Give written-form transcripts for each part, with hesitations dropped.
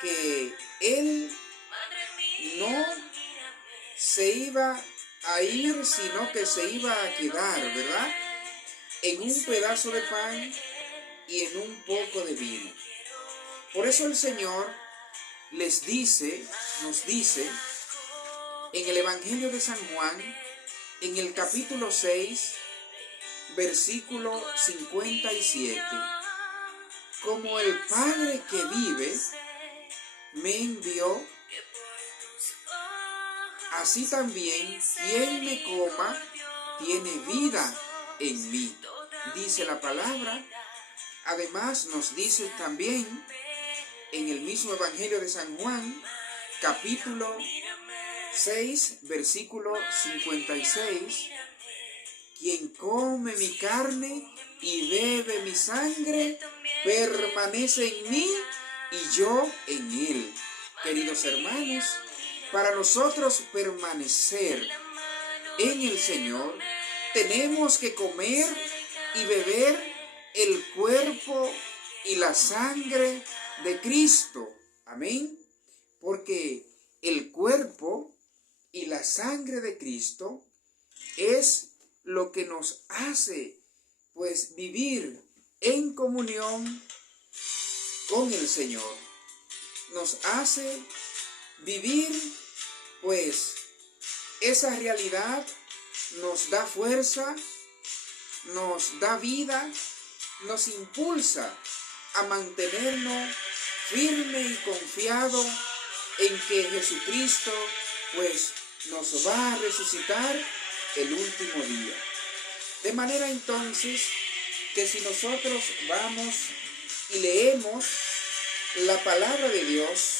que él no se iba a ir, sino que se iba a quedar, ¿verdad? En un pedazo de pan y en un poco de vino. Por eso el Señor nos dice en el Evangelio de San Juan, en el capítulo 6, versículo 57, como el Padre que vive me envió, así también quien me coma tiene vida en mí, dice la palabra. Además nos dice también en el mismo Evangelio de San Juan, capítulo 6, versículo 56, quien come mi carne y bebe mi sangre, permanece en mí y yo en él. Queridos hermanos, para nosotros permanecer en el Señor, tenemos que comer y beber el cuerpo y la sangre de Cristo. Amén. Porque el cuerpo y la sangre de Cristo es lo que nos hace, pues, vivir en comunión con el Señor. Nos hace vivir, pues, esa realidad, nos da fuerza, nos da vida, nos impulsa a mantenernos firme y confiado en que Jesucristo, pues, nos va a resucitar el último día. De manera entonces que si nosotros vamos y leemos la palabra de Dios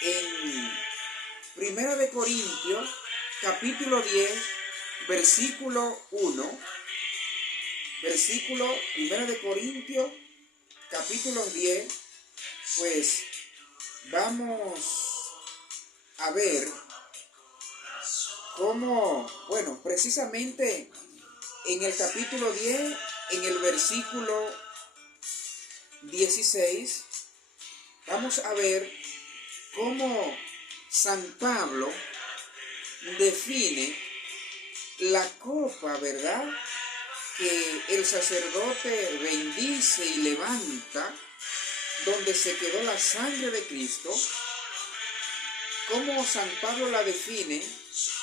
en Primera de Corintios, capítulo 10, versículo 1, versículo Primera de Corintios, capítulo 10, pues vamos a ver cómo, bueno, precisamente en el capítulo 10, en el versículo 16, vamos a ver cómo San Pablo define la copa, ¿verdad?, que el sacerdote bendice y levanta, donde se quedó la sangre de Cristo. Cómo San Pablo la define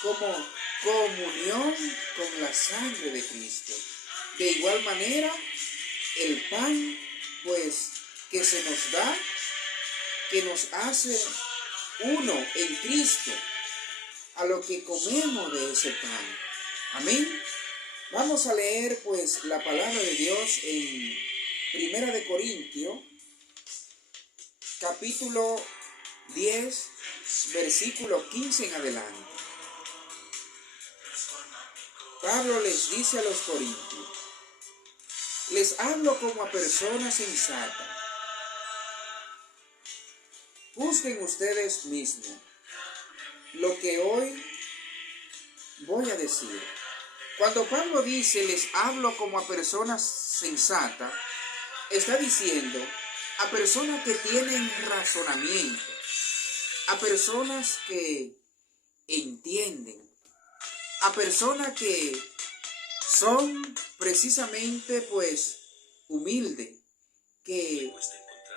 como comunión con la sangre de Cristo. De igual manera, el pan, pues, que se nos da, que nos hace uno en Cristo, a lo que comemos de ese pan. Amén. Vamos a leer, pues, la palabra de Dios en Primera de Corintios, capítulo 10, versículo 15 en adelante. Pablo les dice a los corintios: les hablo como a personas sensatas. Juzguen ustedes mismos lo que hoy voy a decir. Cuando Pablo dice les hablo como a personas sensatas, está diciendo a personas que tienen razonamiento, a personas que entienden, a personas que son precisamente, pues, humildes, que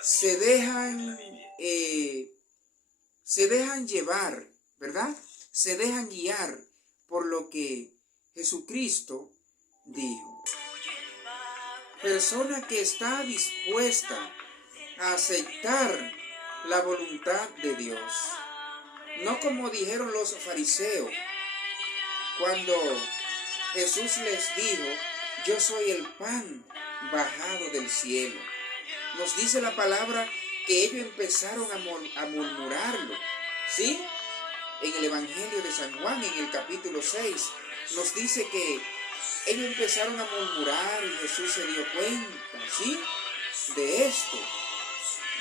se dejan llevar, ¿verdad? Se dejan guiar por lo que Jesucristo dijo. Persona que está dispuesta a aceptar la voluntad de Dios. No como dijeron los fariseos cuando Jesús les dijo: yo soy el pan bajado del cielo. Nos dice la palabra que ellos empezaron a murmurarlo, ¿sí? En el Evangelio de San Juan, en el capítulo 6, nos dice que ellos empezaron a murmurar y Jesús se dio cuenta, ¿sí?, de esto.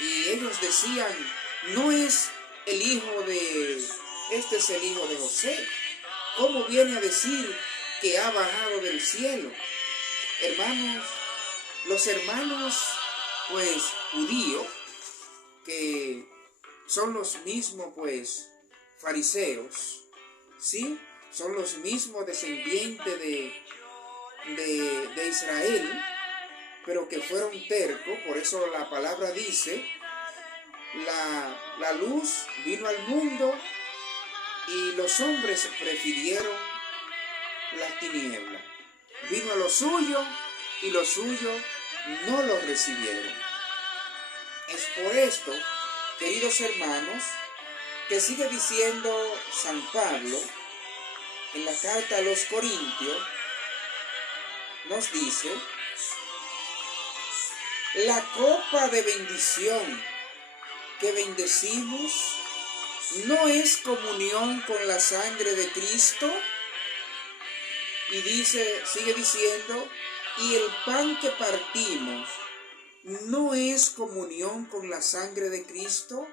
Y ellos decían: no es el hijo de, este es el hijo de José. ¿Cómo viene a decir que ha bajado del cielo? Hermanos, los hermanos, pues, judíos, que son los mismos, pues, fariseos, ¿sí? Son los mismos descendientes de Israel, pero que fueron tercos. Por eso la palabra dice, la luz vino al mundo y los hombres prefirieron las tinieblas. Vino a lo suyo y los suyos no lo recibieron. Es por esto, queridos hermanos, que sigue diciendo San Pablo en la carta a los Corintios, nos dice: la copa de bendición que bendecimos no es comunión con la sangre de Cristo. Y sigue diciendo, y el pan que partimos no es comunión con la sangre de Cristo.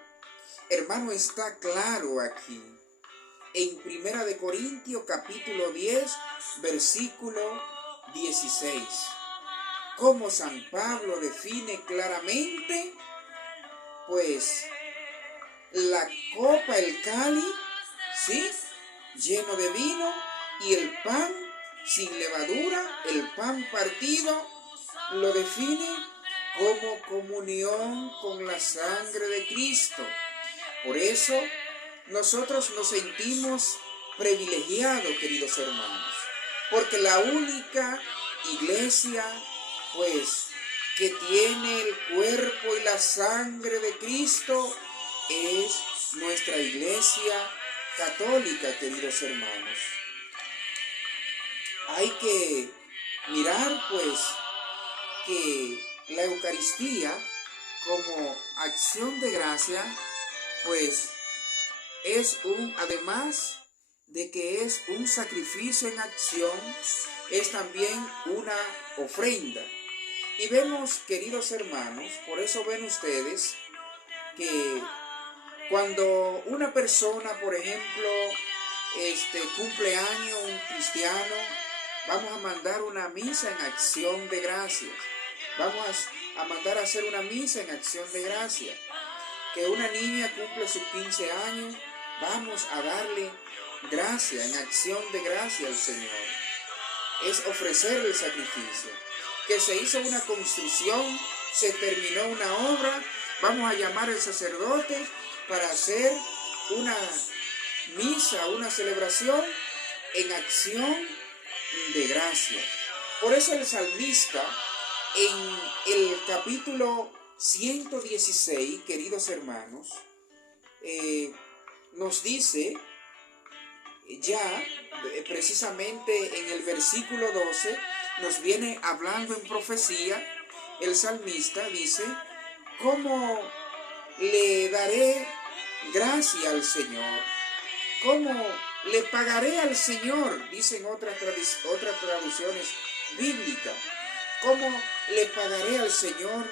Hermano, está claro aquí, en 1 Corintios capítulo 10, versículo 16, como San Pablo define claramente, pues, la copa, el cáliz, ¿sí?, lleno de vino, y el pan sin levadura, el pan partido, lo define como comunión con la sangre de Cristo. Por eso nosotros nos sentimos privilegiados, queridos hermanos, porque la única iglesia, pues, que tiene el cuerpo y la sangre de Cristo es nuestra iglesia católica, queridos hermanos. Hay que mirar, pues, que la Eucaristía como acción de gracia, pues, además de que es un sacrificio en acción, es también una ofrenda. Y vemos, queridos hermanos, por eso ven ustedes que cuando una persona, por ejemplo, cumple años, un cristiano, vamos a mandar una misa en acción de gracias. Vamos a mandar a hacer una misa en acción de gracias. Que una niña cumple sus 15 años, vamos a darle gracia, en acción de gracia al Señor. Es ofrecer el sacrificio. Que se hizo una construcción, se terminó una obra, vamos a llamar al sacerdote para hacer una misa, una celebración en acción de gracia. Por eso el salmista en el capítulo 116, queridos hermanos, nos dice ya precisamente en el versículo 12, nos viene hablando en profecía. El salmista dice: ¿cómo le daré gracia al Señor? ¿Cómo le pagaré al Señor? Dicen otras traducciones bíblicas. ¿Cómo le pagaré al Señor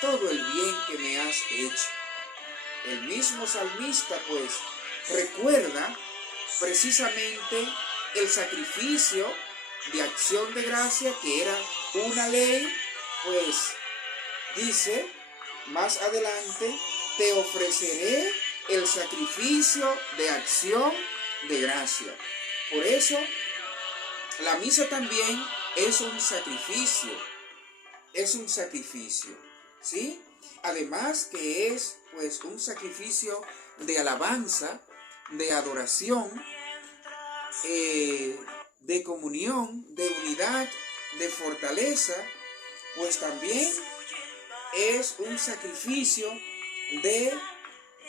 todo el bien que me has hecho? El mismo salmista, pues, recuerda precisamente el sacrificio de acción de gracia, que era una ley. Pues dice más adelante: te ofreceré el sacrificio de acción de gracia. Por eso la misa también es un sacrificio, ¿sí? Además que es, pues, un sacrificio de alabanza, de adoración, de comunión, de unidad, de fortaleza, pues también es un sacrificio de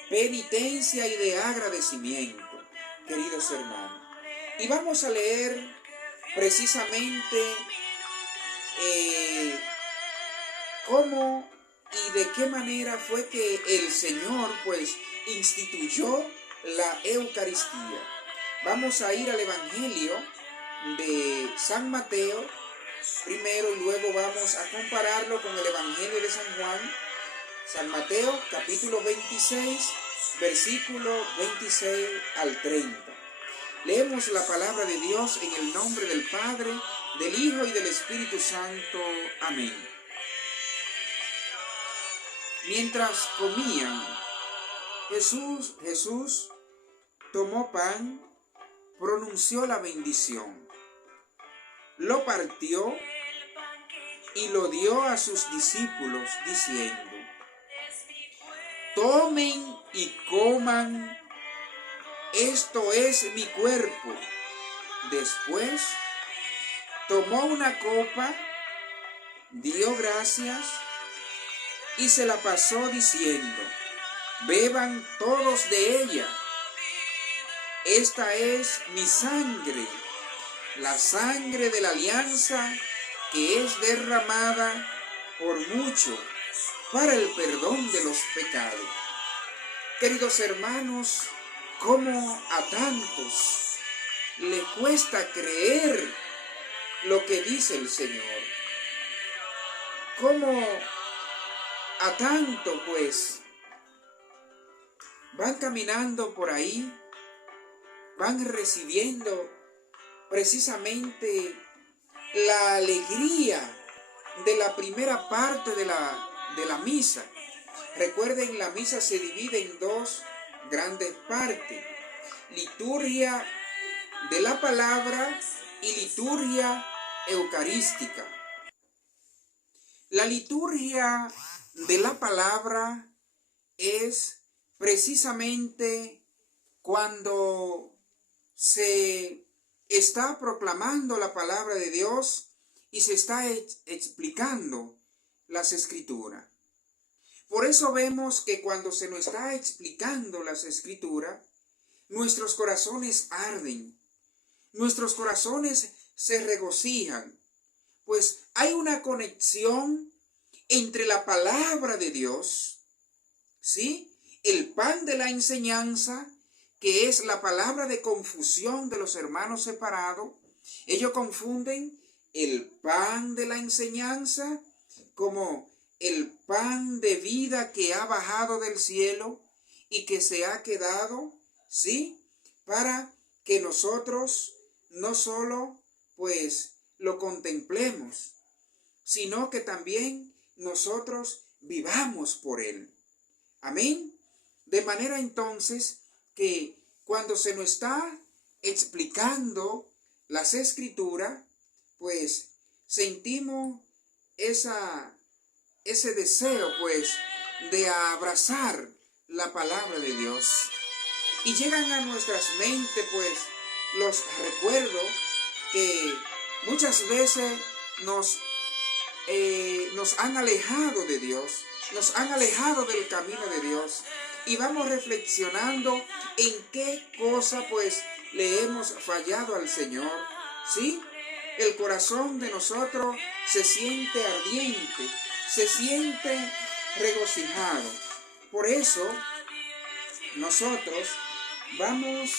penitencia y de agradecimiento, queridos hermanos. Y vamos a leer precisamente cómo y de qué manera fue que el Señor, pues, instituyó la Eucaristía. Vamos a ir al Evangelio de San Mateo primero y luego vamos a compararlo con el Evangelio de San Juan. San Mateo capítulo 26, versículo 26 al 30. Leemos la palabra de Dios en el nombre del Padre, del Hijo y del Espíritu Santo. Amén. Mientras comían, Jesús tomó pan, pronunció la bendición, lo partió y lo dio a sus discípulos, diciendo: tomen y coman, esto es mi cuerpo. Después tomó una copa, dio gracias y se la pasó diciendo: beban todos de ella. Esta es mi sangre, la sangre de la alianza que es derramada por mucho para el perdón de los pecados. Queridos hermanos, cómo a tantos le cuesta creer lo que dice el Señor. Cómo a tanto pues van caminando por ahí, van recibiendo precisamente la alegría de la primera parte de la misa. Recuerden, la misa se divide en dos grandes partes: liturgia de la palabra y liturgia eucarística. La liturgia de la palabra es precisamente cuando se está proclamando la palabra de Dios y se está explicando las Escrituras. Por eso vemos que cuando se nos está explicando las Escrituras, nuestros corazones arden, nuestros corazones se regocijan, pues hay una conexión entre la palabra de Dios, ¿sí?, el pan de la enseñanza, que es la palabra de confusión de los hermanos separados. Ellos confunden el pan de la enseñanza como el pan de vida que ha bajado del cielo y que se ha quedado, ¿sí?, para que nosotros no solo pues lo contemplemos, sino que también nosotros vivamos por él. Amén. De manera entonces que cuando se nos está explicando las Escrituras, pues sentimos ese deseo pues de abrazar la palabra de Dios. Y llegan a nuestras mentes pues los recuerdos que muchas veces nos han alejado de Dios, nos han alejado del camino de Dios, y vamos reflexionando en qué cosa pues le hemos fallado al Señor, ¿sí? El corazón de nosotros se siente ardiente, se siente regocijado. Por eso nosotros vamos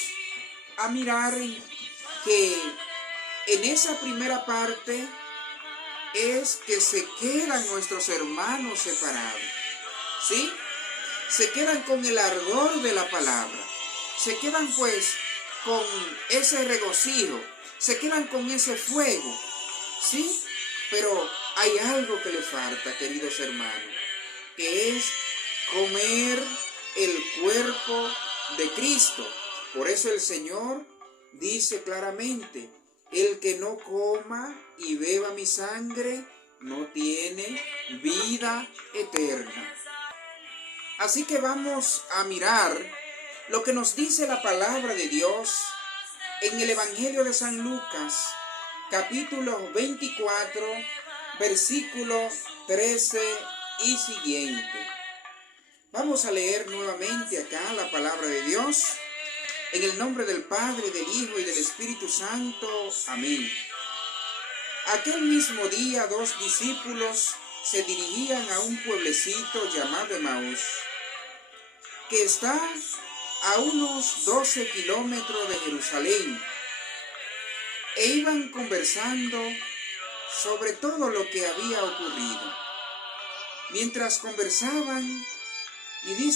a mirar que en esa primera parte es que se quedan nuestros hermanos separados, ¿sí? Se quedan con el ardor de la palabra, se quedan pues con ese regocijo, se quedan con ese fuego, ¿sí? Pero hay algo que le falta, queridos hermanos, que es comer el cuerpo de Cristo. Por eso el Señor dice claramente: el que no coma y beba mi sangre no tiene vida eterna. Así que vamos a mirar lo que nos dice la palabra de Dios en el Evangelio de San Lucas, capítulo 24, versículo 13 y siguiente. Vamos a leer nuevamente acá la palabra de Dios. En el nombre del Padre, del Hijo y del Espíritu Santo. Amén. Aquel mismo día 2 discípulos se dirigían a un pueblecito llamado Emaús, que está a unos 12 kilómetros de Jerusalén, e iban conversando sobre todo lo que había ocurrido. Mientras conversaban, y dice